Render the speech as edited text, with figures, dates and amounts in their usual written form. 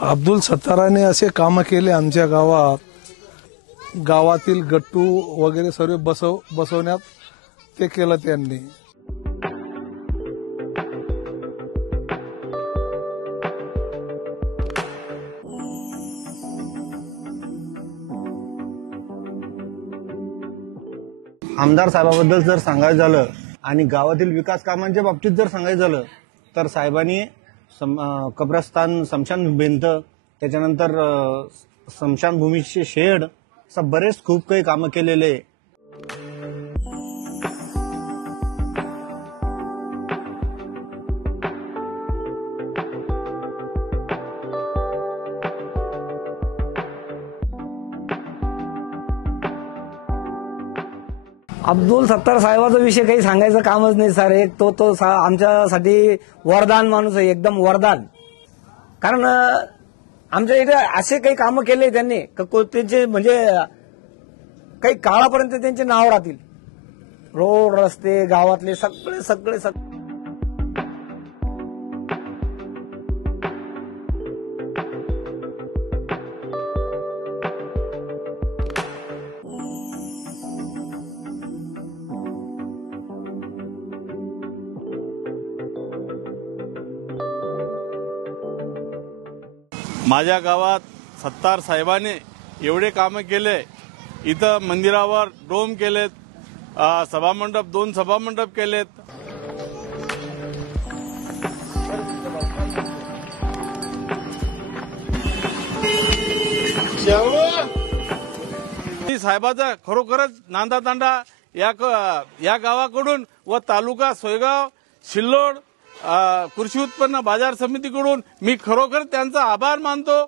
अब्दुल सत्ताराने असे काम केले आमच्या गावात, गावातील गट्टू वगैरे सर्व बसवण्यात ते केलं त्यांनी। आमदार साहेबाबद्दल जर सांगायचं झालं आणि गावातील विकास कामांच्या बाबतीत जर सांगायचं झालं तर साहेबांनी कब्रस्तान, स्मशान भिंत, त्याच्यानंतर स्मशानभूमीचे शेड, असं बरेच खूप काही कामं केलेले। अब्दुल सत्तार साहेबाचा विषय काही सांगायचं कामच नाही सर। एक तो आमच्यासाठी वरदान माणूस आहे, एकदम वरदान। कारण आमच्या इथे असे काही कामं केले त्यांनी त्यांचे म्हणजे काही काळापर्यंत त्यांचे नाव राहतील। रोड, रस्ते, गावातले सगळे माझ्या गावात सत्तार साहेबांनी एवढे कामं केले। इथं मंदिरावर डोम केलेत, सभामंडप, 2 सभामंडप केलेत। साहेबाचा खरोखरच नांदातांडा या गावाकडून व तालुका सोयगाव, सिल्लोड कृषी उत्पन्न बाजार समितीकडून मी खरोखर त्यांचा आभार मानतो।